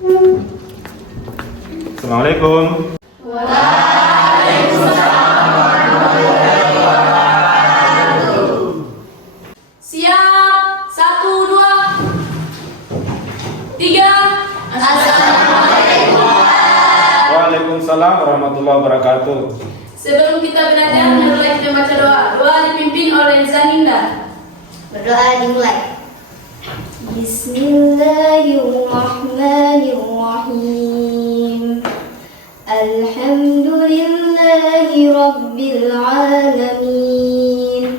Assalamualaikum. Siap, 1, 2, 3. Assalamualaikum. Waalaikumsalam warahmatullahi wabarakatuh. Sebelum kita belajar, marilah kita baca doa. Doa dipimpin oleh Zaninda. Berdoa dimulai. Bismillahirrahmanirrahim. Alhamdulillahi rabbil alamin.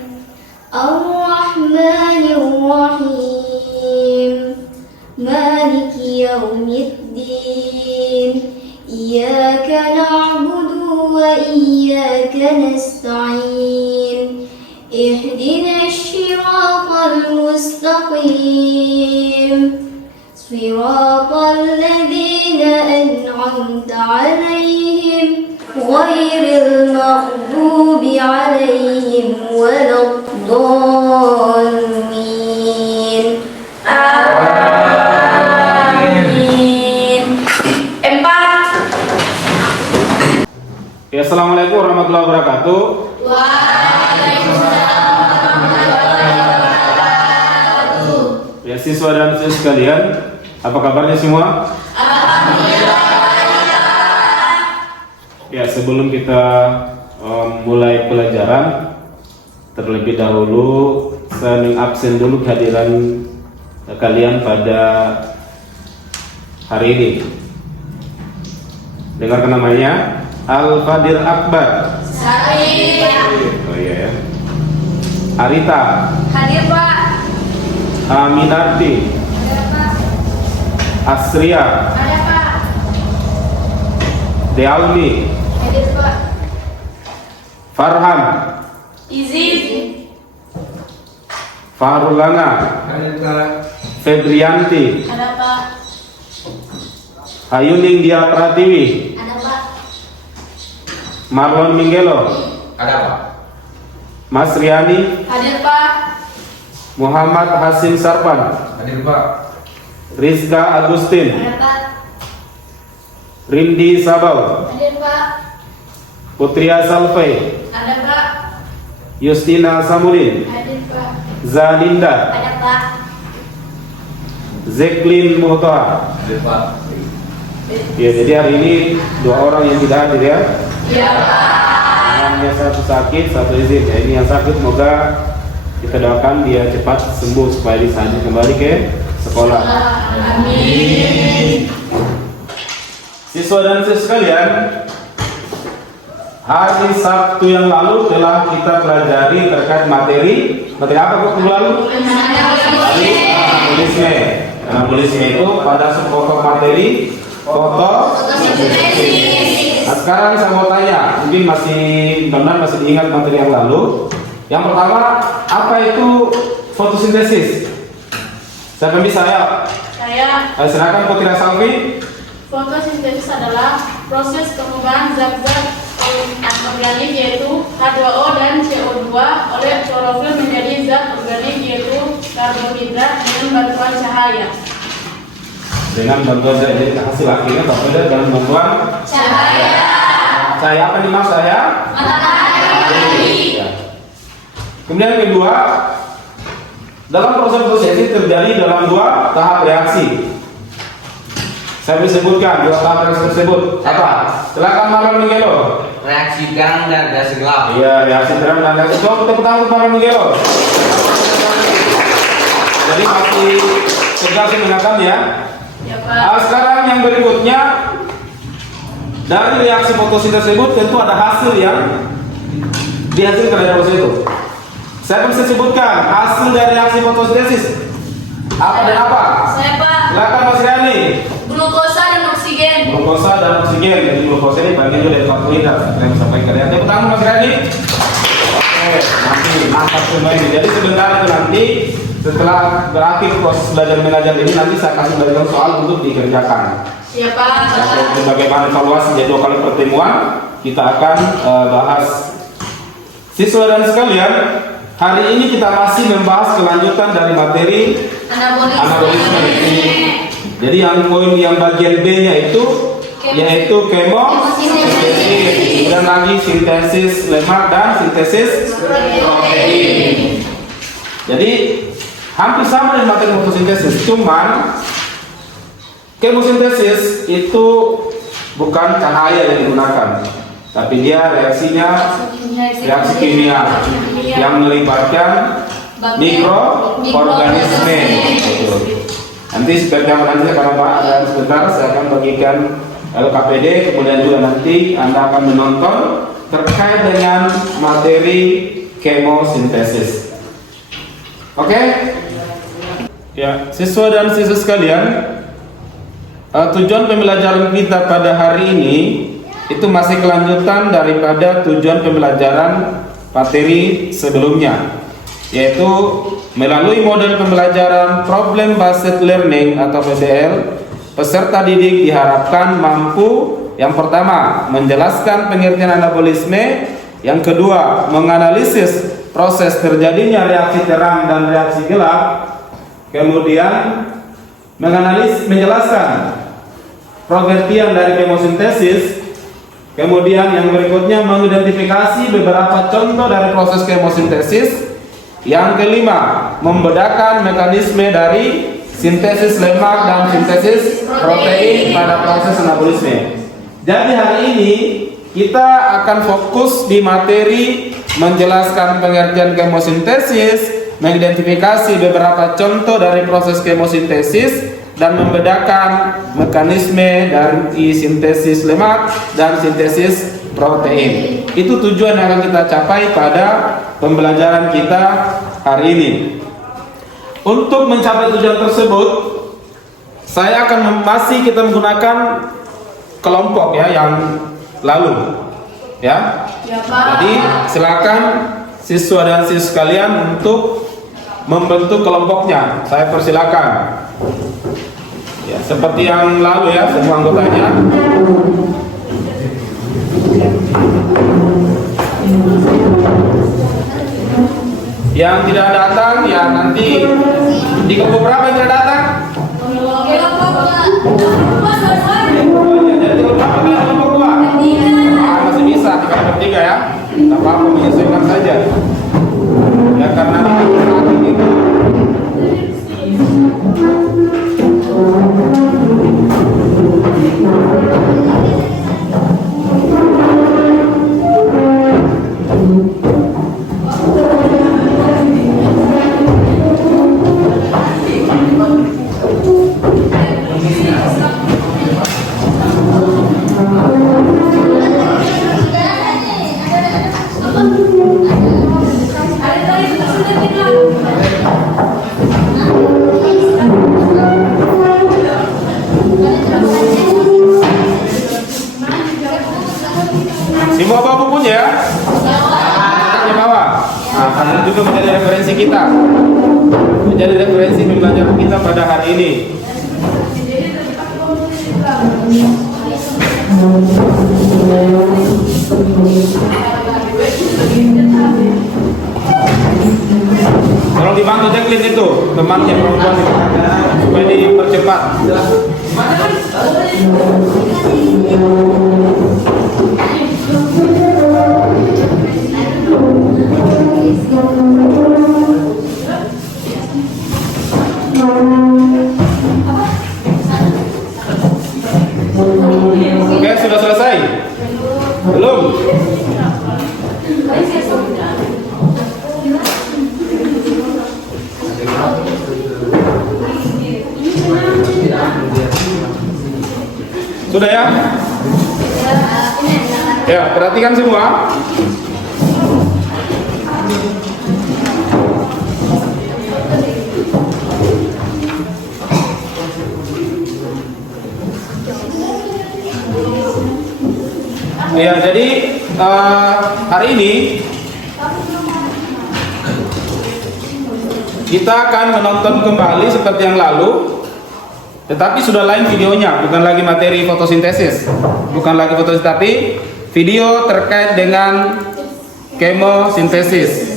Ar-Rahmanir-Rahim. Maliki yaumiddin. Iyyaka na'budu wa iyyaka nasta'in. اهدنا الصراط المستقيم صراط الذين أنعمت عليهم غير المغضوب عليهم ولا الضالين آمين. 4. Ya, Assalamualaikum warahmatullahi wabarakatuh. Ya, siswa dan siswi sekalian, apa kabarnya semua? Ya, sebelum kita mulai pelajaran, terlebih dahulu saya mengabsen dulu kehadiran kalian pada hari ini. Dengarkan namanya, Al-Fadir Akbar. Oh iya ya. Arita. Hadir, Pak. Aminarti. Ada, Pak. Asria. Ada, Pak. Dealmi. Hadir, Pak. Farhan. Izin. Farulana. Febrianti. Ada, Pak. Hayuning Dia Pratiwi. Ada Pak. Marlon Minggelo. Ada Pak. Mas Riani. Hadir, Pak. Muhammad Hasim Sarpan. Hadir Pak. Rizka Agustin. Ada, Pak. Rindi Sabau. Hadir, Pak. Putria Salvei. Ada, Pak. Yustina Samulin. Hadir, Pak. Zaninda. Ada Pak. Zeklin Muhtoha. Hadir Pak. Ya, jadi hari ini dua orang yang tidak hadir ya. Iya, Pak. Yang satu sakit, satu izin. Ya, ini yang sakit semoga kita doakan dia cepat sembuh supaya bisa kembali ke sekolah. Amin. Siswa dan siswi sekalian, hari Sabtu yang lalu telah kita pelajari terkait materi apa kok minggu lalu? Analisme. Analisme itu pada sepokok materi fotosintesis. Nah, sekarang saya mau tanya, mungkin benar masih diingat materi yang lalu. Yang pertama, apa itu fotosintesis? Siapa yang bisa ya? Saya. Silakan Putri Salvi. Fotosintesis adalah proses kembukaan zat-zat organik yaitu H2O dan CO2 oleh klorofil menjadi zat organik yaitu karbohidrat dengan bantuan cahaya. Dengan bantuan jadi hasil akhirnya karbohidrat dengan bantuan Cahaya. cahaya apa nih mas saya? Matahari. Ya. Kemudian yang kedua, dalam proses fotosintesis terjadi dalam dua tahap reaksi. Saya bisa sebutkan dua tahap reaksi tersebut. Apa? Silakan Marlon Minggelo. Reaksi terang dan reaksi gelap. Iya, reaksi terang dan reaksi gelap. Tepuk tangan untuk Marlon Minggelo. Jadi masih tegas mendengarkan ya. Ya, Pak. Sekarang yang berikutnya, dari reaksi fotosintesis tersebut tentu ada hasil yang dihasilkan dari proses itu. Saya bisa sebutkan hasil dari reaksi fotosintesis apa dan apa? Saya, Pak. Silakan Mas Riani. Glukosa dan oksigen. Glukosa dan oksigen. Jadi glukosa ini bagian dari karbohidrat. Saya bisa sampaikan ya. Tepuk tangan Mas Riani. Oke, nanti mantap semua ini. Jadi sebentar itu nanti setelah berakhir proses belajar mengajar ini nanti saya kasih bagian soal untuk dikerjakan. Ya, Pak. Jadi bagaimana evaluasi jadi 2 kali pertemuan kita akan bahas. Siswa dan sekalian, hari ini kita masih membahas kelanjutan dari materi anabolisme. Jadi yang poin yang bagian B-nya itu yaitu kemosintesis, dan lagi sintesis lemak dan sintesis protein. Jadi hampir sama dengan materi fotosintesis, cuman kemosintesis itu bukan cahaya yang digunakan, tapi dia reaksi kimia yang melibatkan mikroorganisme. Nanti sebentar saya akan bagikan LKPD, kemudian juga nanti Anda akan menonton terkait dengan materi kemosintesis. Oke? Ya, siswa dan siswa sekalian, tujuan pembelajaran kita pada hari ini itu masih kelanjutan daripada tujuan pembelajaran materi sebelumnya, yaitu melalui model pembelajaran Problem Based Learning atau PBL. Peserta didik diharapkan mampu, yang pertama, menjelaskan pengertian anabolisme, yang kedua, menganalisis proses terjadinya reaksi terang dan reaksi gelap, kemudian menjelaskan pengertian dari kemosintesis, kemudian yang berikutnya mengidentifikasi beberapa contoh dari proses kemosintesis, yang kelima, membedakan mekanisme dari sintesis lemak dan sintesis protein pada proses anabolisme. Jadi hari ini kita akan fokus di materi menjelaskan pengertian kemosintesis, mengidentifikasi beberapa contoh dari proses kemosintesis, dan membedakan mekanisme dari sintesis lemak dan sintesis protein. Itu tujuan yang akan kita capai pada pembelajaran kita hari ini. Untuk mencapai tujuan tersebut, saya akan kita menggunakan kelompok ya yang lalu, ya. Jadi silakan siswa dan siswi sekalian untuk membentuk kelompoknya. Saya persilakan. Ya, seperti yang lalu ya, semua anggotanya. Yang tidak datang ya nanti di kelompok berapa yang tidak datang? Jadi kelompok dua. Masih bisa kelompok 3 ya. Tidak apa-apa, menyesuaikan saja. Ya karena ini Semua bawa bukunya ya? Bukunya bawa. Nah, ini juga menjadi referensi kita. Menjadi referensi pembelajaran kita pada hari ini. Tolong dibantu Jacqueline itu, temannya perempuan itu, supaya dipercepat. Oke, sudah selesai? Belum? Sudah ya? Ya, perhatikan semua. Ya, jadi hari ini kita akan menonton kembali seperti yang lalu, tetapi sudah lain videonya, bukan lagi materi fotosintesis, bukan lagi fotosintesis, tapi video terkait dengan kemosintesis.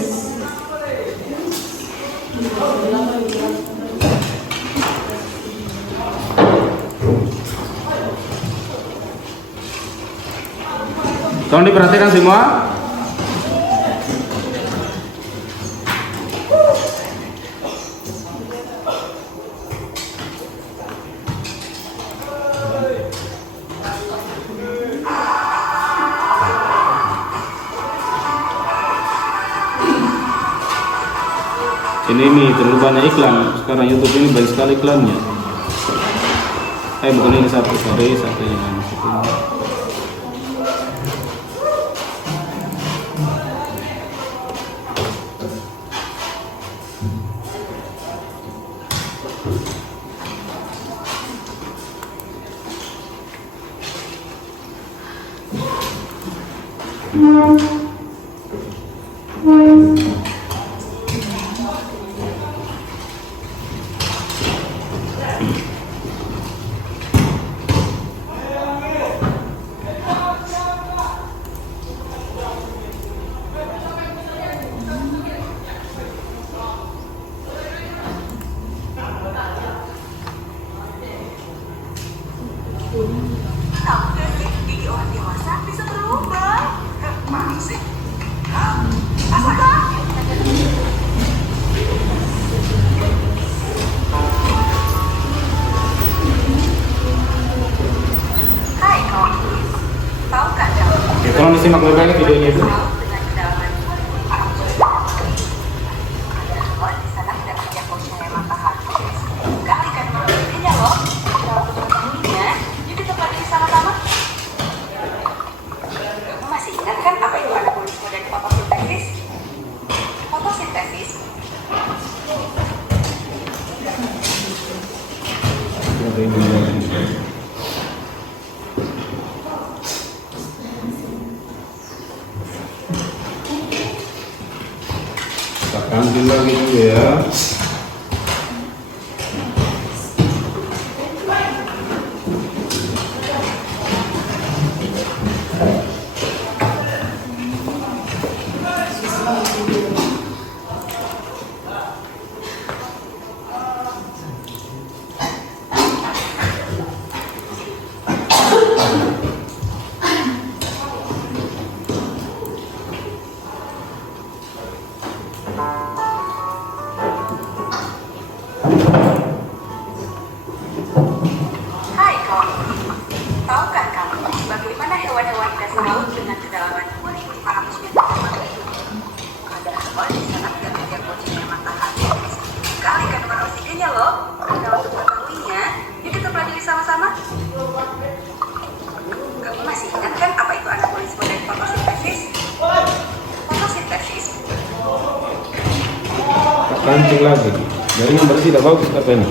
Tolong diperhatikan semua. Ini nih terlalu banyak iklan. Sekarang YouTube ini banyak sekali iklannya. Bukan ini satu, sorry, satu yang satu. Tahu gak sih, gigi orang dewasa bisa berubah? Mana sih? Asal Hai kawan, tahu kan kamu? Oke, tolong disimak baik-baik videonya itu. Dengan kedalaman 20 padahal di sana tidak ada cahaya matahari. Sekali kan menurutnya loh. Kalau untuk mengetahuinya, yuk kita pelajari sama-sama. Kamu masih ingat kan apa itu anabolisme dan fotosintesis? Fotosintesis Kita kantin lagi dulu ya. Hai kawan, tahukah kamu bagaimana hewan-hewan di dasar laut dengan kedalaman 2.500 meter? Padahal di sana tidak terjangkau cahaya matahari. Sekali kandungan oksigennya loh. Nah untuk mengetahuinya, yuk kita pelajari sama-sama. Kamu masih ingat kan apa itu anabolisme dan fotosintesis? Fotosintesis Kita kancing lagi. Jaringan bersih tidak bagus apa ini?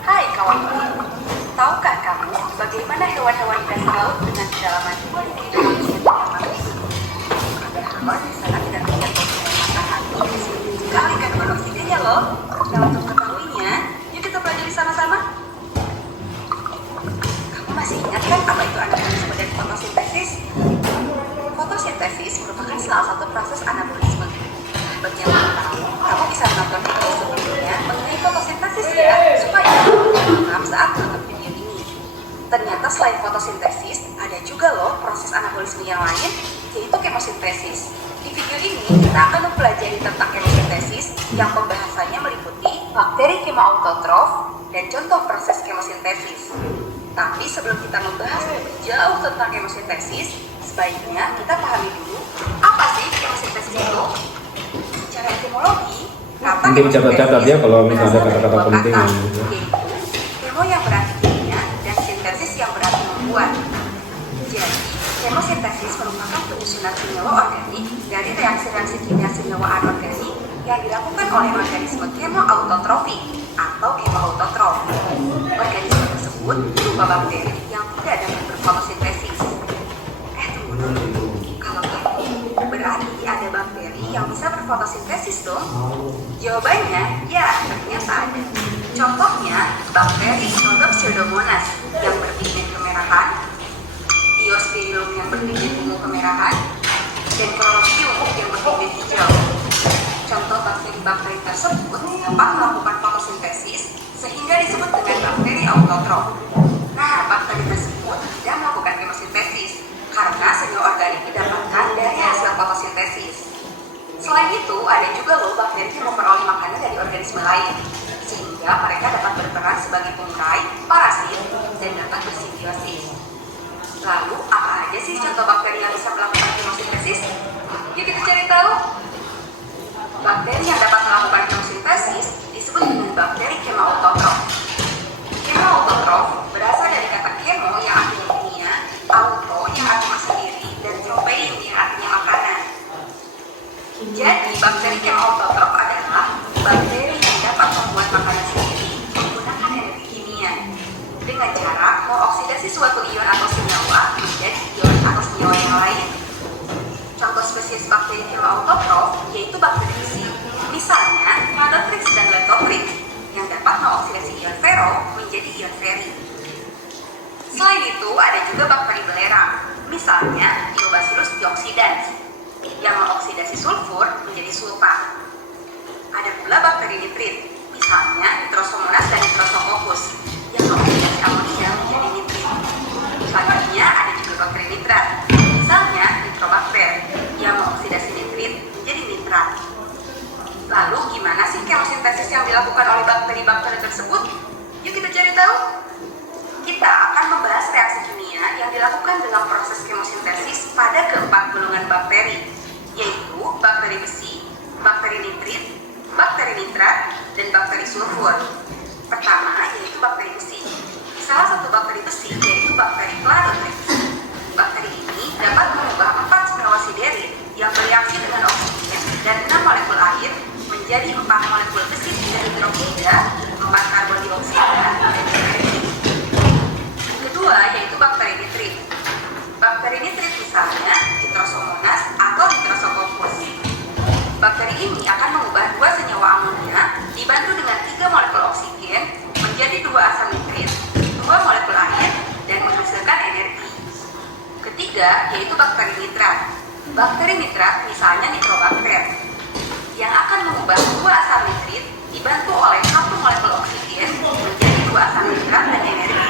Hai kawan, tahukah kamu bagaimana hewan-hewan di dasar laut dengan kedalaman 2.500 meter? Padahal di sana tidak terjangkau cahaya matahari. Sekali kandungan oksigennya loh. Nah untuk mengetahuinya, yuk kita pelajari sama-sama. Kamu masih ingat kan apa itu anabolisme dan fotosintesis? Fotosintesis merupakan salah satu proses anabolisme. Bagi yang belum tahu, kamu bisa menonton video sebelumnya mengenai fotosintesis ya, supaya kamu paham saat menonton video ini. Ternyata selain fotosintesis, ada juga loh proses anabolisme yang lain, yaitu kemosintesis. Di video ini, kita akan mempelajari tentang kemosintesis yang pembahasannya meliputi bakteri kemoautotrof dan contoh proses kemosintesis. Tapi sebelum kita membahas lebih jauh tentang kemosintesis, sebaiknya kita pahami dulu apa sih kemosintesis itu. Secara etimologi, Kata Nanti dicatat-catat ya kalau misalnya ada kata-kata dua penting kata, yang itu. yaitu kemo yang berarti kimia dan sintesis yang berarti membuat. Jadi, kemosintesis merupakan penyusunan senyawa organik dari reaksi-reaksi kimia senyawa anorganik yang dilakukan oleh organisme kemoautotrofik atau kemoautotrof. Organisme tersebut berupa bakteri yang tidak dapat berfotosintesis. Tunggu dulu. Kalau gitu, berarti ada bakteri yang bisa berfotosintesis dong? Jawabannya, ya, ternyata ada. Contohnya, bakteri Pseudomonas yang berpigmen kemerahan, Diosporium yang berpigmen ungu kemerahan, dan Chlorostium yang berpigmen hijau. Contoh bakteri-bakteri tersebut dapat melakukan fotosintesis sehingga disebut dengan bakteri autotrof. Nah, bakteri tersebut tidak melakukan kemosintesis karena senyawa organik didapatkan dari hasil fotosintesis. Selain itu, ada juga loh bakteri yang memperoleh makanan dari organisme lain, sehingga mereka dapat berperan sebagai pengurai, parasit, dan dapat bersimbiosis. Lalu, apa aja sih contoh bakteri yang bisa melakukan kemosintesis? Yuk kita cari tahu. Bakteri yang dapat melakukan kemosintesis disebut dengan bakteri kemoautotrof. Kemoautotrof berasal dari kata kemo yang artinya kimia, auto yang artinya sendiri, dan tropein yang artinya makanan. Jadi, bakteri kemoautotrof adalah bakteri yang dapat membuat makanan sendiri menggunakan energi kimia dengan cara mengoksidasi suatu ion atau senyawa menjadi ion atau senyawa yang lain. Contoh spesies bakteri kemoautotrof yaitu bakteri besi, misalnya Madotrix dan Letotrix, yang dapat mengoksidasi ion ferro menjadi ion ferrin. Selain itu, ada juga bakteri belerang, misalnya Thiobacillus dioxidans, yang mengoksidasi sulfur menjadi sulfat. Ada pula bakteri nitrit, misalnya Nitrosomonas dan Nitrosococcus, yang mengoksidasi amonia menjadi nitrit. Selanjutnya ada juga bakteri nitrat, misalnya Nitrobacter, yang mengoksidasi nitrit menjadi nitrat. Lalu gimana sih kemosintesis yang dilakukan oleh bakteri-bakteri tersebut? Yuk kita cari tahu. Kita akan membahas reaksi kimia yang dilakukan dalam proses kemosintesis pada keempat golongan bakteri, yaitu bakteri besi, bakteri nitrit, bakteri nitrat, dan bakteri sulfur. Pertama yaitu bakteri besi. Salah satu bakteri besi yaitu bakteri Cladotrix. Bakteri ini dapat mengubah 4 senyawa siderit yang bereaksi dengan oksigen dan 6 molekul air menjadi 4 molekul besi tidak hidroksida, 4 karbon dioksida, dan energi. Kedua yaitu bakteri nitrit. Bakteri nitrit misalnya Nitrosomonas atau Nitrosococcus. Bakteri ini akan mengubah 2 senyawa amonia dibantu dengan 3 molekul oksigen menjadi 2 asam nitrit, 2 molekul air, dan menghasilkan energi. Ketiga yaitu bakteri nitrat. Bakteri nitrat misalnya Nitrobacter, yang akan mengubah 2 asam nitrit dibantu oleh 1 molekul oksigen menjadi 2 asam nitrat dan energi.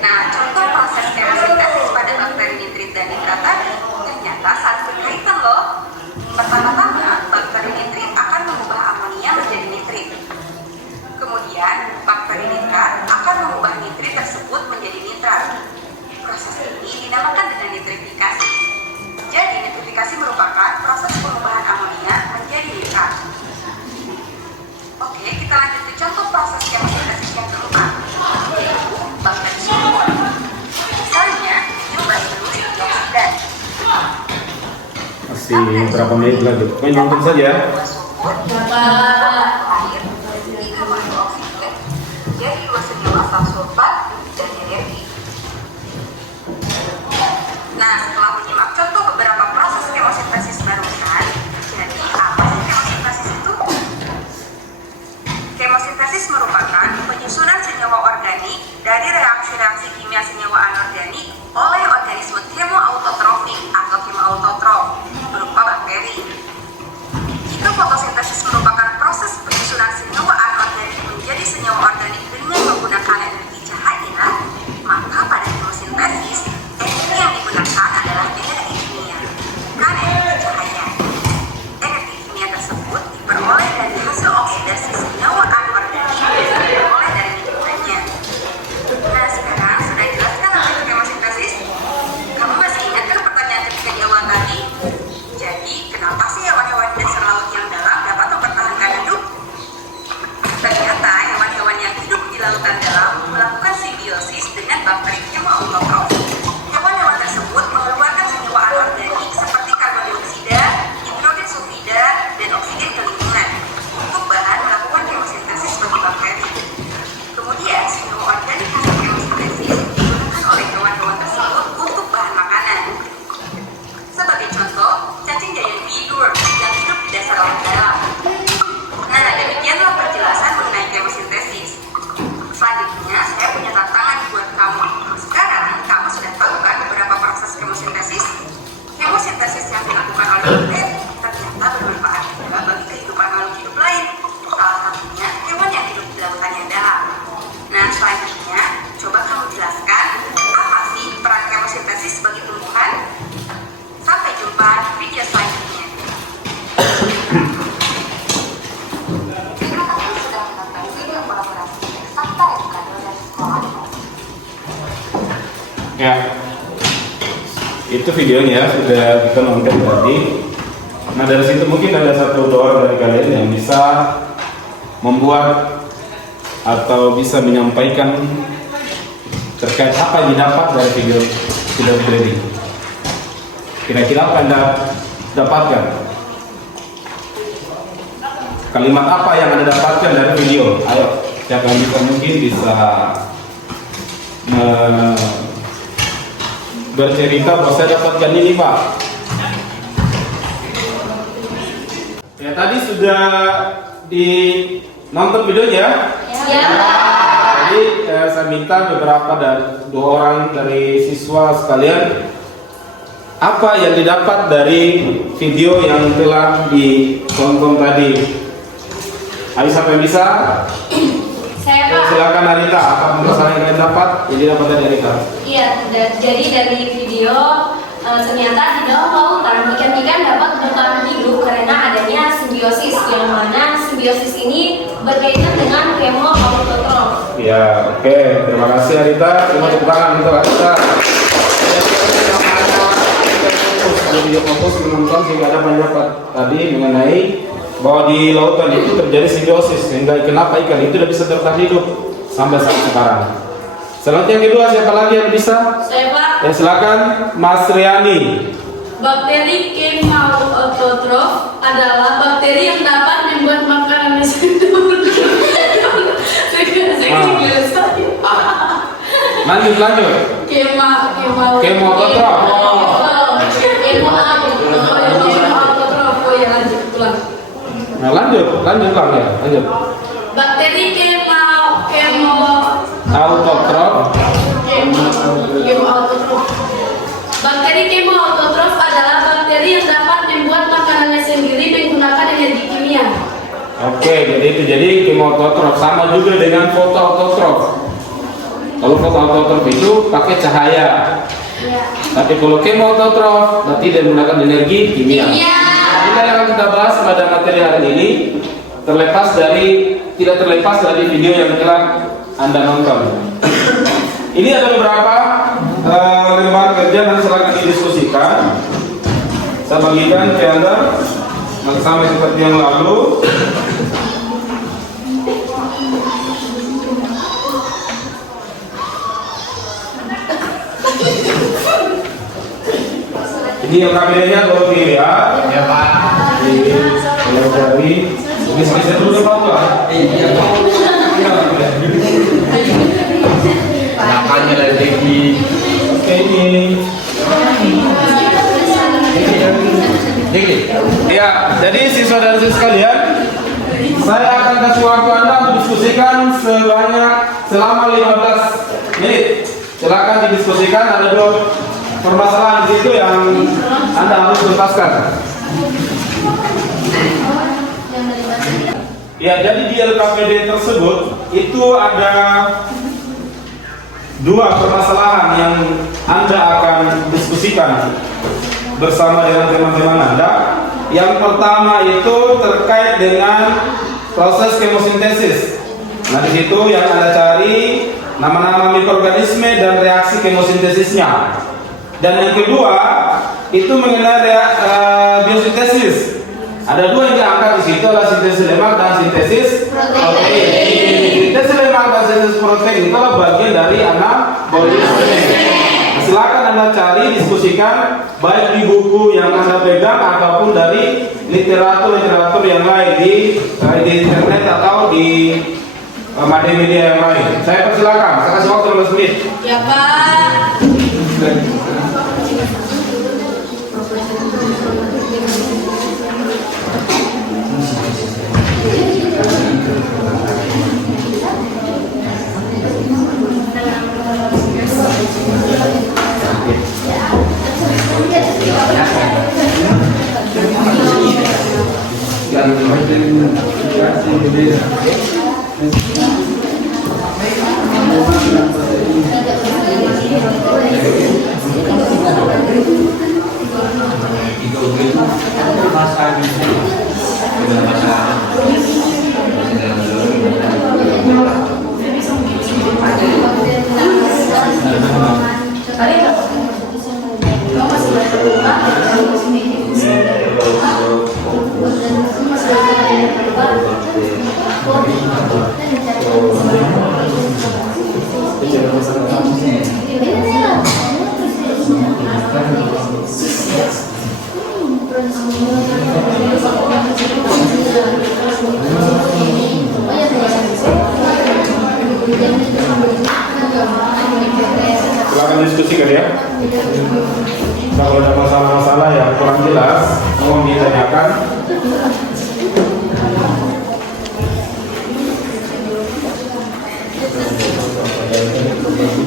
Nah, contoh proses kemosintesis pada bakteri nitrit dan nitrat tadi ternyata saling berkaitan loh. Pertama-tama, bakteri nitrit akan mengubah amonia menjadi nitrit. Kemudian, bakteri nitrat akan mengubah nitrit tersebut menjadi nitrat. Proses ini dinamakan dengan nitrifikasi. Jadi, nitrifikasi merupakan proses pengubahan amonia menjadi nitrat. Oke, kita lanjut ke contoh proses kemosintesis yang keempat, yaitu bakteri sulfur. Misalnya, Thiobacillus dioxidans. Masih berapa menit lanjut? Main nonton saja. Air, 3 molekul oksigen, jadi 2 senyawa asam sulfat dan energi. Nah, setelah menyimak contoh beberapa proses kemosintesis barusan, jadi apa sih kemosintesis itu? Kemosintesis merupakan penyusunan senyawa organik dari reaksi-reaksi kimia senyawa anorganik oleh organisme kemoautotrofik atau kemoautotrof berupa bakteri. Jika fotosintesis merupakan proses penyusunan senyawa anorganik menjadi senyawa organik dengan menggunakan energi cahaya, maka pada kemosintesis energi yang digunakan adalah Ya, itu videonya sudah kita nonton tadi. Nah dari situ mungkin ada satu dua orang dari kalian yang bisa membuat atau bisa menyampaikan terkait apa yang didapat dari video trading. Kira-kira apa yang Anda dapatkan? Kalimat apa yang Anda dapatkan dari video? Ayo, siapa yang bisa mungkin bisa bercerita bahwa saya dapatkan ini, Pak. Ya tadi sudah di nonton videonya. Ya. Jadi saya minta beberapa dari dua orang dari siswa sekalian, apa yang didapat dari video yang telah ditonton tadi? Ayo siapa yang bisa? Saya, Pak. Silakan Arita, apa penjelasan yang kalian dapat? Yang didapat dari Arita? Iya, jadi dari video ternyata di dalam lautan ikan-ikan dapat bertahan hidup karena adanya simbiosis, yang mana simbiosis ini berkaitan dengan kemoautotrof. Ya, oke. Terima kasih Arita. Terima tepuk tangan untuk Arita. Ada video fokus menonton sehingga ada pendapat tadi mengenai bahwa di lautan itu terjadi simbiosis sehingga kenapa ikan itu tidak bisa bertahan hidup sampai saat sekarang. Selanjutnya yang kedua, siapa lagi yang bisa? Saya, Pak. Ya silakan Mas Riani. Bakteri kemoautotrof adalah bakteri yang dapat membuat makanan hidup. Lanjut. Kemoautotrof. Nah, lanjut lang ya. Lanjut. Bakteri Autotrof. Bakteri kemoautotrof adalah bakteri yang dapat membuat makanannya sendiri menggunakan energi kimia. Oke, jadi kemoautotrof sama juga dengan fotoautotrof. Kalau fotoautotrof itu pakai cahaya. Ya. Tapi kalau kemoautotrof berarti dia menggunakan energi kimia. Kita yang kita bahas pada materi hari ini tidak terlepas dari video yang telah Anda nonton. Ini ada beberapa lembar kerja yang silakan didiskusikan. Saya bagikan ke Anda sama seperti yang lalu. Ini yang kameranya kalau dilihat. Ya Pak. Dari bisa dulu Pak. Iya Pak. Makanya dari Deki. Oke ini. Deki. Ya, jadi siswa dan siswa sekalian, saya akan kasih waktu Anda untuk diskusikan selama 15 menit. Silakan didiskusikan, ada dua permasalahan di situ yang Anda harus tuntaskan. Ya, jadi di LKPD tersebut itu ada dua permasalahan yang Anda akan diskusikan bersama dengan teman-teman Anda. Yang pertama itu terkait dengan proses kemosintesis. Nah, di situ yang Anda cari nama-nama mikroorganisme dan reaksi kemosintesisnya. Dan yang kedua itu mengenai biosintesis. Ada dua yang diangkat di situ, adalah sintesis lemak dan sintesis protein. Sintesis lemak dan sintesis protein itu adalah bagian dari anabolisme. Silakan Anda cari, diskusikan baik di buku yang Anda pegang ataupun dari literatur yang lain di internet atau di media yang lain. Saya persilakan, saya kasih waktu 15 menit. Ya, Pak. Tadi Kalau ada masalah-masalah yang kurang jelas, mohon ditanyakan.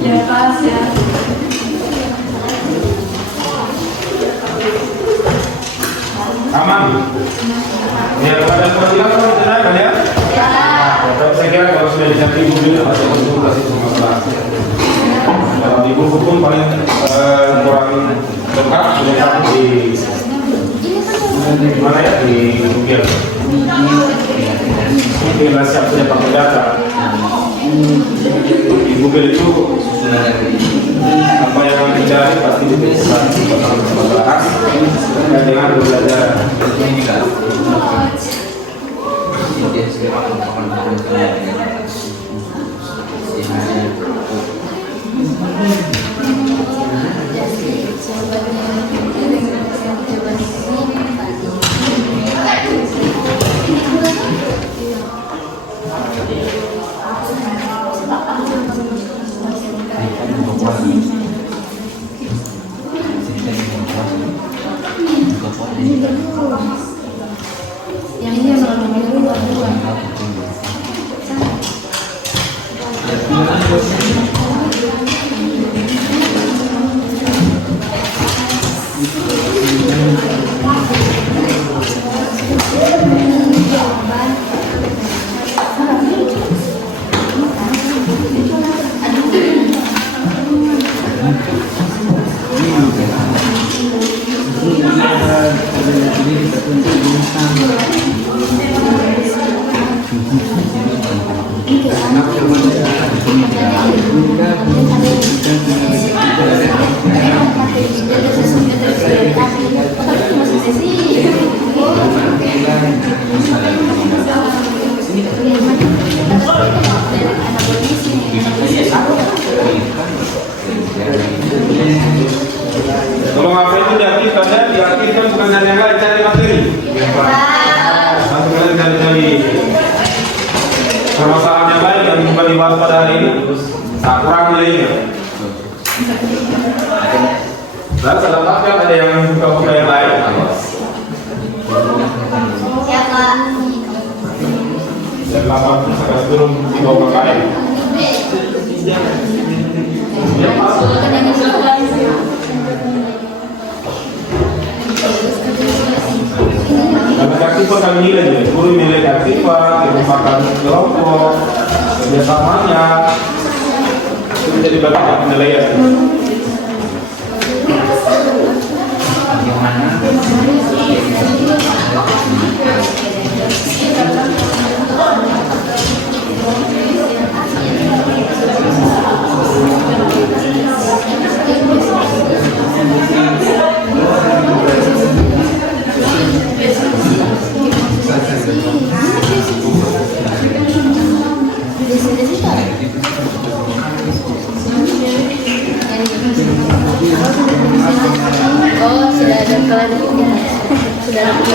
Ya, Pak, ya. Aman? Ya, kalau ada kurang jelas, mohon ditanyakan ya. Saya kira kalau sudah dicapai ibu juga ada konsultasi sama masalah. Kalau di buku pun paling kurang lengkap di mana ya, di Google. Tinggal siap saja pakai data. Di Google itu apa yang dicari pasti ditemukan bahas dan dengan belajar. Yang ini Tolong apa itu diaktifkan bukan dari yang lain, cari materi. Langsung kalian cari permasalahan yang lain yang bukan dibahas pada hari ini. Tak kurang nilainya. Dan salah satu ada yang buka-buka yang lain. Siapa? Dan 8 sekarang turun di bawah KKM. Karena keaktifan kami nilai juga, guru nilai keaktifan, merupakan kelompok, kerjasamanya, itu bisa dibagikan penilaian. Oh, sudah ada kelas. Sudah ada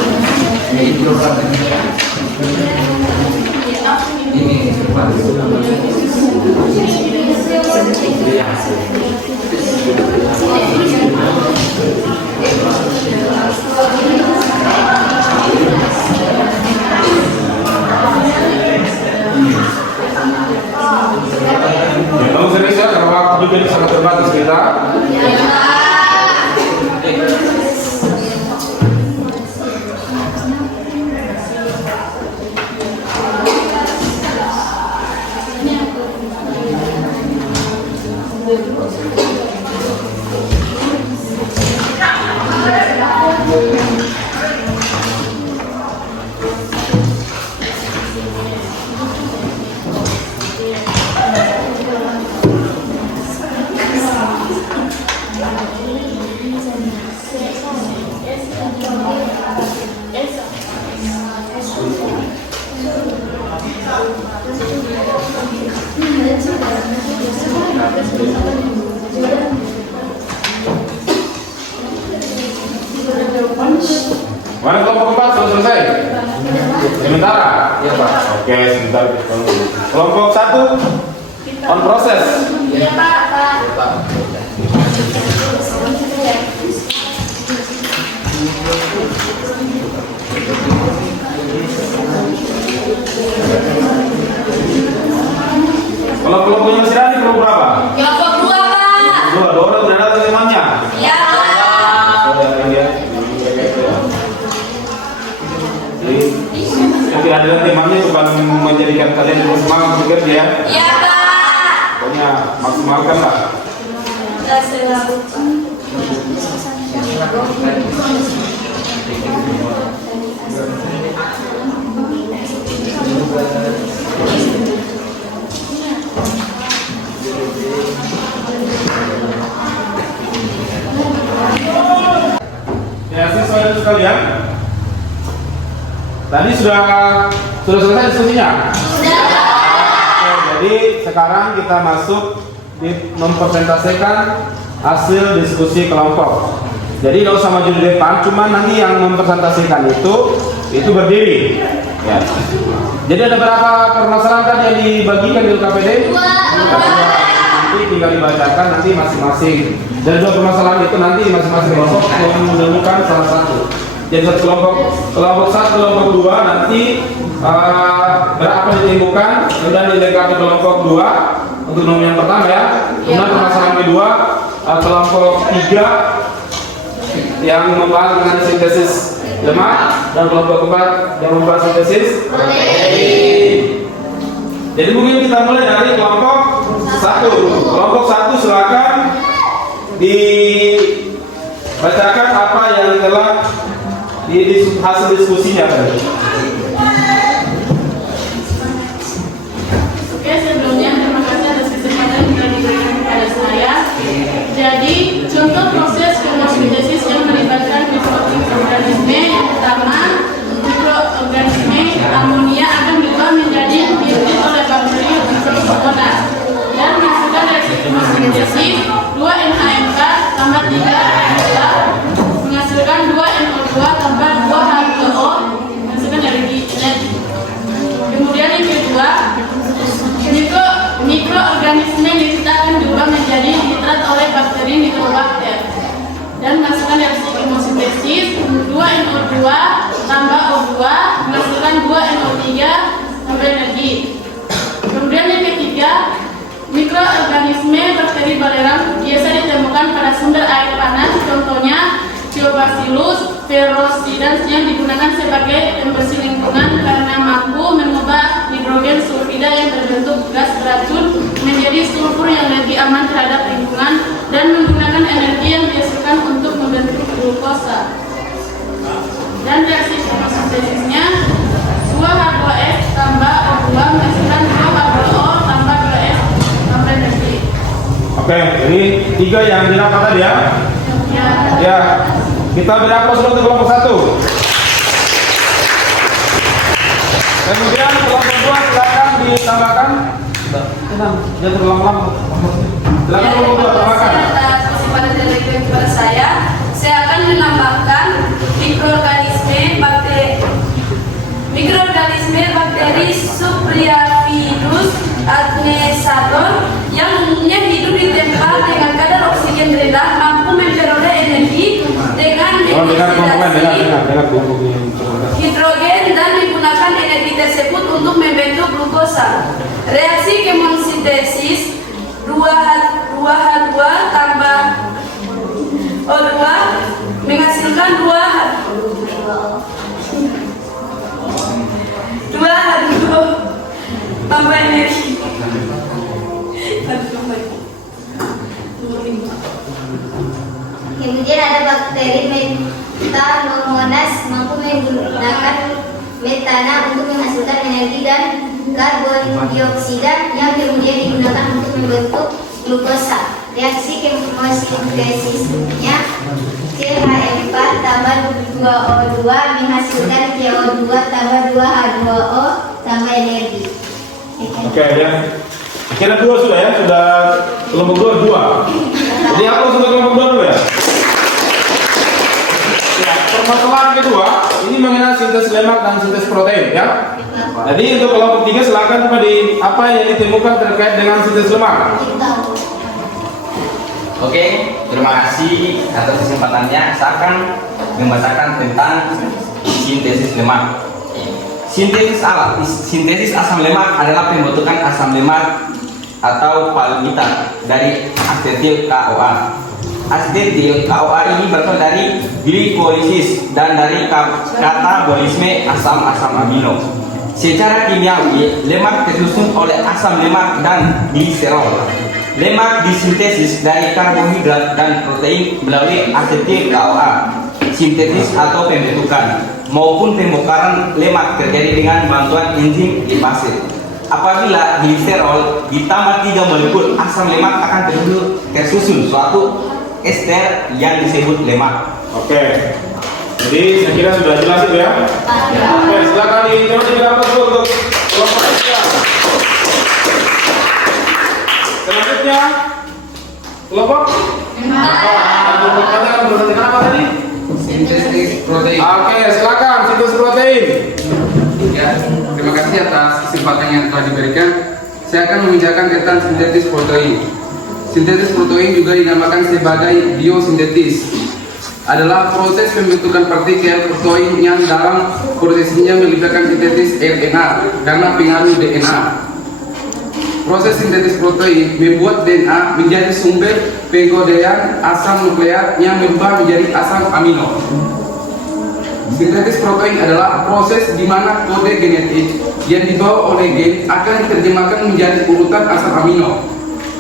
Memang serius ya, karena waktu juga ini sangat terbatas kita. Mana kelompok 4 sudah selesai? Sementara? Iya Pak. Oke, sebentar. Kelompok 1 on proses. Iya Pak. kehadiran temannya bukan menjadikan kalian lebih semangat bekerja ya. Iya, Pak. Pokoknya maksimalkan lah. Sudah selalu. Ya, siswa sekalian, tadi sudah selesai diskusinya. Oke, jadi sekarang kita masuk di mempresentasikan hasil diskusi kelompok. Jadi tidak usah maju di depan, cuma nanti yang mempresentasikan itu berdiri. Ya. Jadi ada berapa permasalahan tadi yang dibagikan di LKPD? Nanti tinggal dibacakan nanti masing-masing. Dan dua permasalahan itu nanti masing-masing kelompok menemukan salah satu. Jadi kelompok satu, kelompok dua nanti berapa ditimbulkan, kemudian dilengkapi kelompok dua untuk nomor yang pertama ya. Kemudian permasalahan kedua kelompok tiga yang membahas mengenai sintesis lemak dan kelompok keempat yang membahas sintesis protein. Jadi mungkin kita mulai dari kelompok satu. Kelompok satu silakan dibacakan apa yang telah di hasil diskusinya tadi. Oke, sebelumnya terima kasih atas kesempatan yang telah diberikan kepada saya. Jadi, contoh proses kemosintesis yang melibatkan mikroorganisme yang pertama, mikroorganisme amonia akan diubah menjadi diurin oleh bakteri Microsomonas dan menghasilkan reaksi kemosintesis 2NAMK tambah 3NH menghasilkan 2NO2 tambah 2H2O menghasilkan energi. Kemudian yang kedua, mikroorganisme nitrat akan diubah menjadi nitrat oleh bakteri Nitrobacter dan menghasilkan reaksi kemosintesis 2NO2 tambah O2 menghasilkan 2NO3 tambah energi. Kemudian yang ketiga, mikroorganisme bakteri Balerang biasa ditemukan pada sumber air panas, contohnya Thiobacillus ferrosidans yang digunakan sebagai pembersih lingkungan karena mampu mengubah hidrogen sulfida yang berbentuk gas beracun menjadi sulfur yang lebih aman terhadap lingkungan dan menggunakan energi yang dihasilkan untuk membentuk glukosa. Dan reaksi fotosintesisnya 2H2S tambah O2 menghasilkan 2H2O tambah 2S tambah energi. Oke, jadi tiga yang didapat tadi ya. Ya, kita beri aplaus untuk kelompok satu. Kemudian kelompok dua silakan ditambahkan. Tenang, jangan terlalu-lama. Silakan kelompok dua tambahkan. Atas kesempatan yang diberikan kepada saya akan menambahkan mikroorganisme bakteri Supriavidus adnesator yang umumnya hidup di tempat dengan kadar oksigen rendah, mampu memperoleh energi dengan mengoksidasi hidrogen dan menggunakan energi tersebut untuk membentuk glukosa. Reaksi kemosintesis 2H2 tambah O2 menghasilkan 2H2 tambah energi. Kemudian ada bakteri Metanomonas mampu menggunakan metana untuk menghasilkan energi dan karbon dioksida yang kemudian digunakan untuk membentuk glukosa. Reaksi kemosintesisnya CH4 tambah 2O2 menghasilkan CO2 tambah 2H2O tambah energi. Oke ya. Kira dua sudah ya, sudah kelompok dua. Jadi apa untuk kelompok dua dulu ya? Ya, permasalahan kedua ini mengenai sintesis lemak dan sintesis protein ya. Jadi untuk kelompok tiga silakan apa yang ditemukan terkait dengan sintesis lemak. Oke, terima kasih atas kesempatannya. Saya akan membacakan tentang sintesis lemak. Sintesis asam lemak adalah pembentukan asam lemak atau palmitat dari asetil CoA. Asetil CoA ini berasal dari glikolisis dan dari katabolisme asam-asam amino. Secara kimiawi, lemak tersusun oleh asam lemak dan gliserol. Lemak disintesis dari karbohidrat dan protein melalui asetil CoA. Sintesis atau pembentukan maupun pembongkaran lemak terjadi dengan bantuan enzim lipase. Apabila gliserol ditambah 3 molekul asam lemak akan tersusun suatu ester yang disebut lemak. Oke. Jadi saya kira sudah jelas itu ya. Oke, silakan dijelaskan dulu untuk kelompok ketiga. Selanjutnya kelompok apa tadi? Sintesis protein. Oke, silakan sintesis protein. Ya, terima kasih atas kesempatan yang telah diberikan. Saya akan membicarakan tentang sintesis protein. Sintesis protein juga dinamakan sebagai biosintesis. Adalah proses pembentukan partikel protein yang dalam prosesnya melibatkan sintesis RNA karena pengaruh DNA. Proses sintesis protein membuat DNA menjadi sumber pengkodean asam nukleat yang berubah menjadi asam amino. Sintesis protein adalah proses di mana kode genetik yang dibawa oleh gen akan diterjemahkan menjadi urutan asam amino.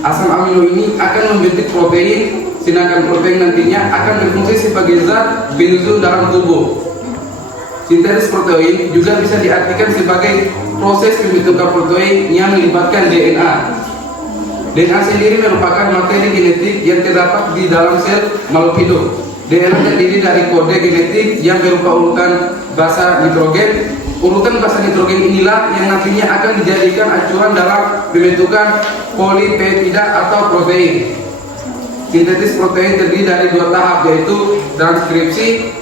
Asam amino ini akan membentuk protein, sedangkan protein nantinya akan berfungsi sebagai zat benzol dalam tubuh. Sintesis protein juga bisa diartikan sebagai proses pembentukan protein yang melibatkan DNA. DNA sendiri merupakan materi genetik yang terdapat di dalam sel makhluk hidup. DNA terdiri dari kode genetik yang berupa urutan basa nitrogen. Urutan basa nitrogen inilah yang nantinya akan dijadikan acuan dalam pembentukan polipeptida atau protein. Sintesis protein terdiri dari 2 tahap, yaitu transkripsi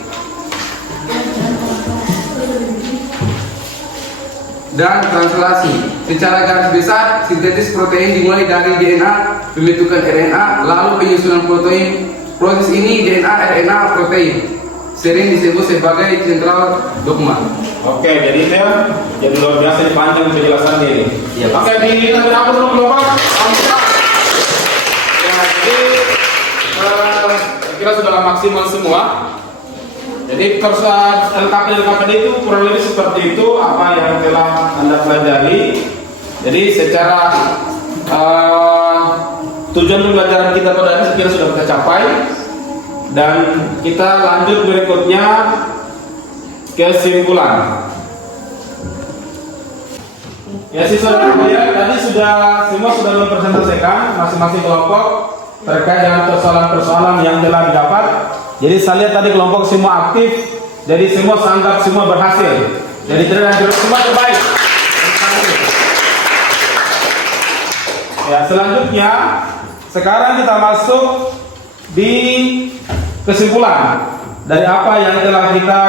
dan translasi. Secara garis besar, sintesis protein dimulai dari DNA, pembentukan RNA, lalu penyusunan protein. Proses ini DNA, RNA, protein sering disebut sebagai central dogma. Oke, jadi itu ya. Jadi luar biasa dipanjang penjelasan ini. Iya, Pak. Oke, kita berapa dulu kelompok? Ya, jadi saya kira sudah maksimal semua. Jadi persoalan LKPD itu kurang lebih seperti itu apa yang telah Anda pelajari. Jadi secara tujuan pembelajaran kita pada hari ini sekira sudah kita capai, dan kita lanjut berikutnya kesimpulan. Ya siswa ya, tadi semua sudah mempresentasikan masing-masing kelompok terkait dengan persoalan-persoalan yang telah didapat. Jadi saya lihat tadi kelompok semua aktif, jadi semua anggap semua berhasil. Jadi terus semua terbaik. Ya, selanjutnya sekarang kita masuk di kesimpulan dari apa yang telah kita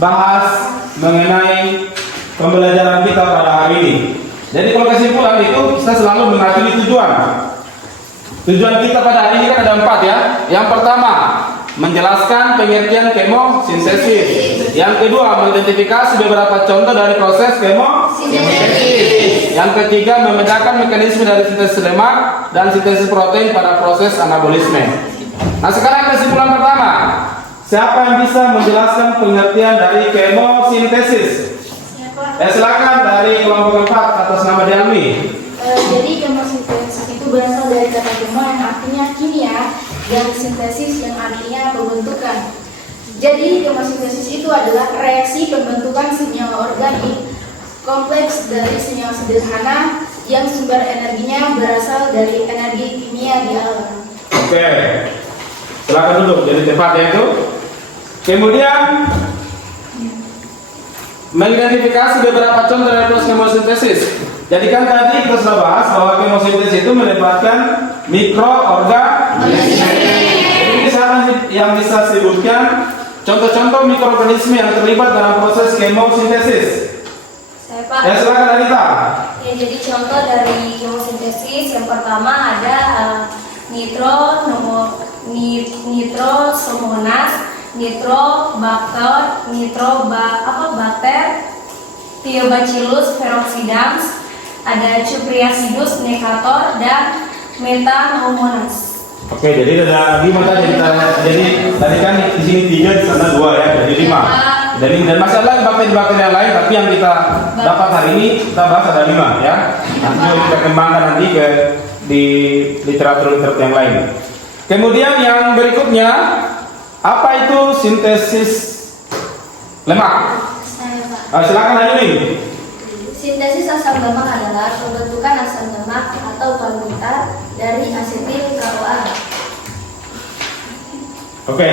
bahas mengenai pembelajaran kita pada hari ini. Jadi kalau kesimpulan itu kita selalu mengacu tujuan. Tujuan kita pada hari ini kan ada 4 ya. Yang pertama, menjelaskan pengertian kemosintesis. Yang kedua, mengidentifikasi beberapa contoh dari proses kemosintesis. Yang ketiga, membedakan mekanisme dari sintesis lemak dan sintesis protein pada proses anabolisme. Nah, sekarang kesimpulan pertama. Siapa yang bisa menjelaskan pengertian dari kemosintesis? Silakan dari kelompok 4 atas nama Dialmi. Jadi kemosintesis itu berasal dari kata kemo yang artinya kimia dan sintesis yang artinya pembentukan. Jadi kemosintesis itu adalah reaksi pembentukan senyawa organik kompleks dari senyawa sederhana yang sumber energinya berasal dari energi kimia di alam. Oke, silakan duduk jadi tempatnya itu. Kemudian mengidentifikasi beberapa contoh dari proses kemosintesis. Jadi kan tadi kita sudah bahas bahwa kemosintesis itu melibatkan mikroorganisme. Jadi misalnya yang bisa sebutkan contoh-contoh mikroorganisme yang terlibat dalam proses kemosintesis. Saya Pak. Ya silakan Anita. Ya, jadi contoh dari kemosintesis yang pertama ada nitrosomonas, nitrobakter, Thiobacillus peroxidans, ada Cupriacidus necator dan Metanomonas. Oke, jadi ada 5 tadi. Jadi tadi kan di sini 3, di sana 2 ya, jadi 5. Dan masih ada lagi bakteri-bakteri yang lain, tapi yang kita dapat hari ini kita bahas ada 5 ya. Nanti kita kembangkan nanti di literatur yang lain. Kemudian yang berikutnya, apa itu sintesis lemak? Silakan Ayuni. Sintesis asam lemak adalah pembentukan asam lemak atau karbohidrat dari asetil CoA. Oke,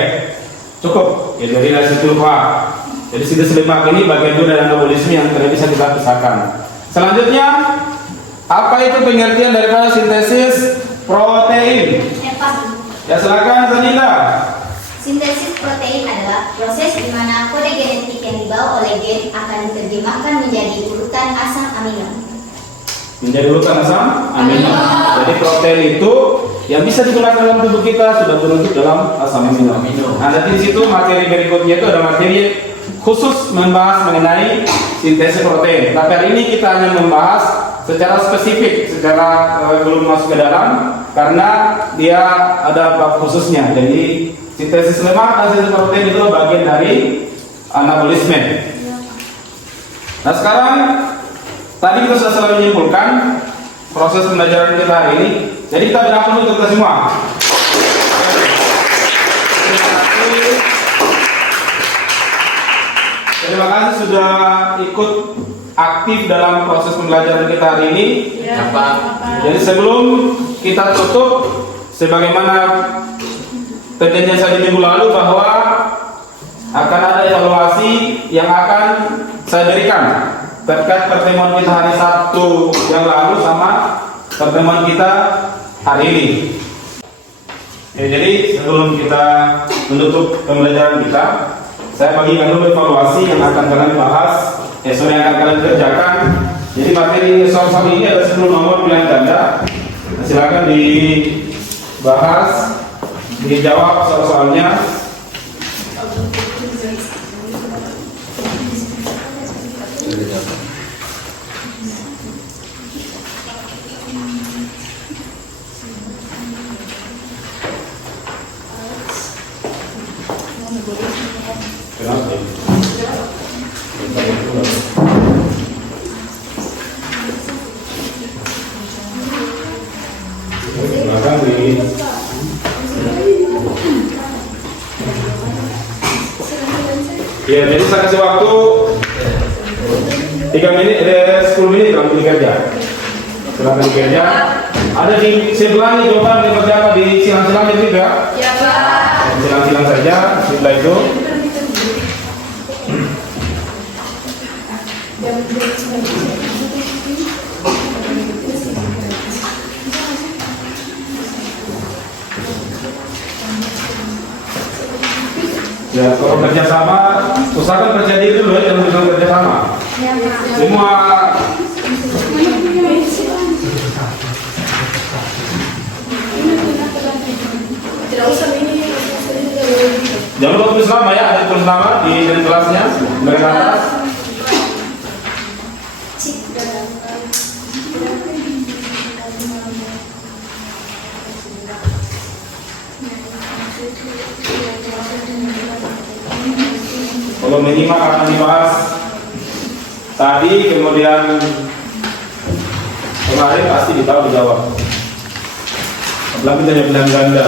cukup. Ya, dari asetil CoA. Jadi sintesis lemak ini bagian dari anabolisme yang tidak bisa kita pisahkan. Selanjutnya, apa itu pengertian daripada sintesis protein? Ya, silakan Sanila. Sintesis protein adalah proses di mana kode genetik yang dibawa oleh gen akan diterjemahkan menjadi urutan asam amino. Menjadi urutan asam amino. Jadi protein itu yang bisa digunakan dalam tubuh kita sudah terbentuk dalam asam amino. Nah, nanti di situ materi berikutnya itu ada materi khusus membahas mengenai sintesis protein. Tapi hari ini kita hanya membahas secara spesifik, secara belum masuk ke dalam karena dia ada bab khususnya. Jadi sintesis lemak dan sintesis protein itu bagian dari anabolisme. Nah, sekarang tadi kita sudah selesai menyimpulkan proses pembelajaran kita hari ini. Jadi kita berikan dulu untuk kita semua. Terima kasih sudah ikut aktif dalam proses pembelajaran kita hari ini. Ya, Jadi sebelum kita tutup, sebagaimana perjanjian saya di minggu lalu bahwa akan ada evaluasi yang akan saya berikan terkait pertemuan kita hari Sabtu yang lalu sama pertemuan kita hari ini. Ya, jadi sebelum kita menutup pembelajaran kita, saya bagikan dulu evaluasi yang akan kalian bahas, yang akan kalian kerjakan. Jadi materi soal ini ada 10 nomor pilihan ganda. Silakan dibahas, dijawab soal-soalnya. Ya, jadi saya kasih waktu 3 menit, 10 menit dalam bekerja. Silakan bekerja. Ada di sebelah ini jawaban dikerjakan di silang-silang itu juga. Ya, Pak. Silang-silang saja setelah itu. Ya, kalau kerja sama, usahakan kerja diri dulu ya, jangan kerja sama. Semua jangan lupa tulis nama ya, ada tulis nama di kelasnya, bagian atas. Kalau menyimak akan dibahas tadi, kemudian kemarin pasti ditahu dijawab. Apalagi kita hanya bilang ganda.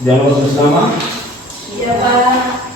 Jangan lupa tulis nama. Ya, Pak.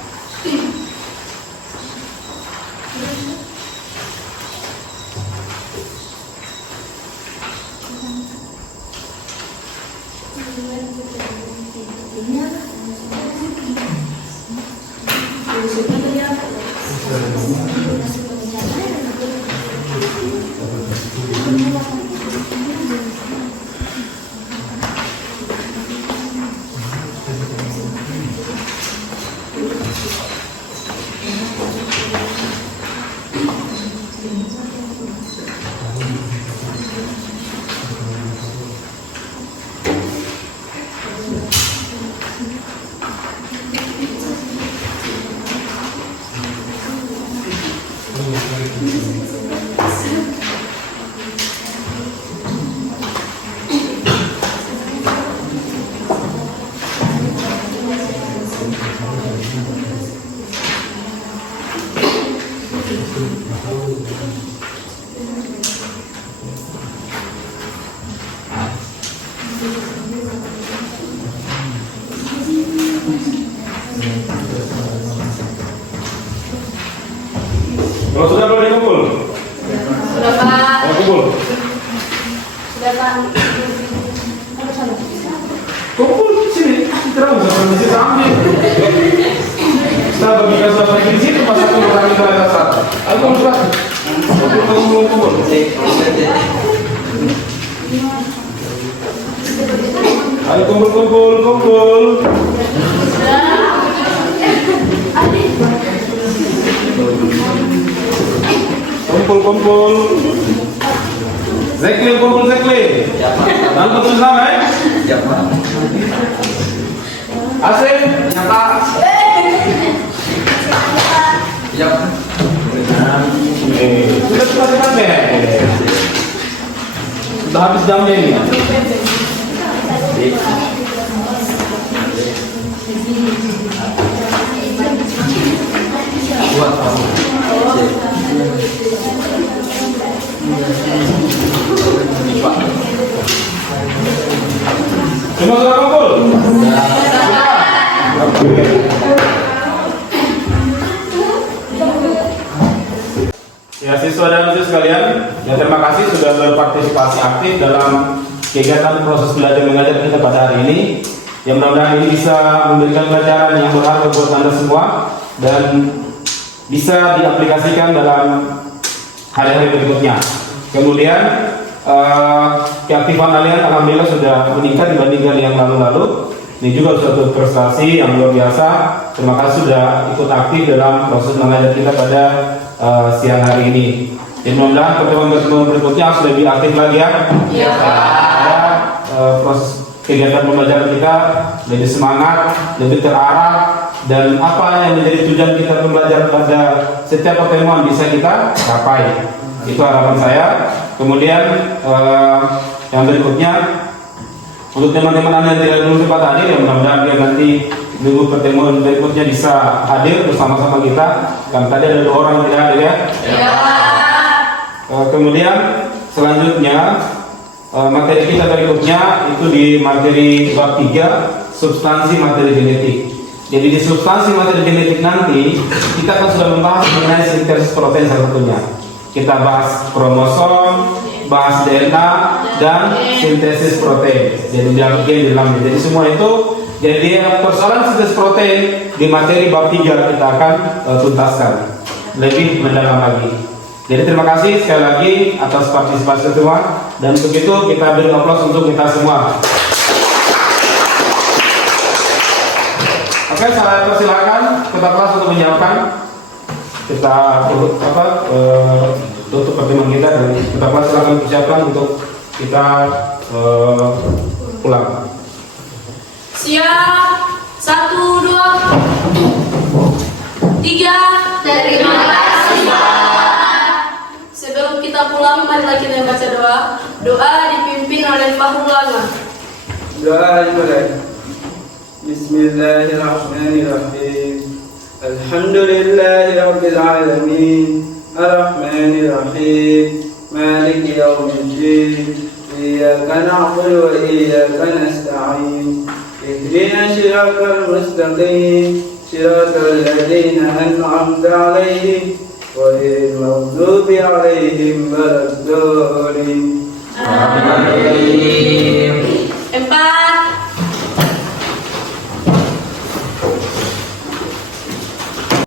Kalau sudah boleh dikumpul. Sudah Pak. Boleh kumpul. Sudah Pak. Kumpul sini. Terus jangan di samping. Kita bagikan suasana di sini pas satu orang kita ada satu. Ayo kumpul. Kumpul. Ayo kumpul. Kumpul. Zekli kumpul. Dan betul sama ya? Ya Pak. Asif, nyata. Ya Pak. Sudah cepat deh. Sudah habis jamnya ini. Buat kamu. Pak. Semua sudah kumpul? Ya siswa dan siswa sekalian, ya terima kasih sudah berpartisipasi aktif dalam kegiatan proses belajar mengajar kita pada hari ini. Yang mudah-mudahan ini bisa memberikan pelajaran yang berharga buat Anda semua dan bisa diaplikasikan dalam hari-hari berikutnya. Kemudian keaktifan kalian alhamdulillah sudah meningkat dibandingkan yang lalu-lalu. Ini juga suatu prestasi yang luar biasa. Terima kasih sudah ikut aktif dalam proses mengajar kita pada siang hari ini. Dan mudah-mudahan pertemuan-pertemuan berikutnya harus lebih aktif lagi ya. Iya Pak. Proses kegiatan pembelajaran kita lebih semangat, lebih terarah, dan apa yang menjadi tujuan kita pembelajaran pada setiap pertemuan bisa kita capai. Itu harapan saya. Kemudian yang berikutnya untuk teman-teman Anda yang tidak belum sempat hadir, ya mudah-mudahan dia nanti minggu pertemuan berikutnya bisa hadir bersama-sama kita. Kan tadi ada 2 orang yang tidak hadir ya. Iya Pak. Kemudian selanjutnya materi kita berikutnya itu di materi bab 3 substansi materi genetik. Jadi di substansi materi genetik nanti kita akan sudah membahas mengenai sintesis protein salah satunya. Kita bahas kromosom, bahas DNA dan sintesis protein. Jadi di dalamnya. Jadi semua itu jadi persoalan sintesis protein di materi bab 3 kita akan tuntaskan lebih mendalam lagi. Jadi terima kasih sekali lagi atas partisipasi semua, dan untuk itu kita beri aplaus untuk kita semua. Oke, saya persilakan ketua kelas untuk menyiapkan. Kita tutup pertemuan kita, dan ketua kelas silakan persiapkan untuk kita pulang. Siap. 1, 2, 3. Terima kasih Pak. Sebelum kita pulang, marilah kita baca doa. Doa dipimpin oleh Fahrul Lana. Doa dimulai. Bismillahirrahmanirrahim. Alhamdulillahirabbil alamin. Arrahmanirrahim. Maliki yaumiddin. Iyyaka na'budu wa iyyaka nasta'in. Ihdinas siratal mustaqim. Siratal ladzina an'amta 'alaihim غير المغضوب عليهم ولا الضالين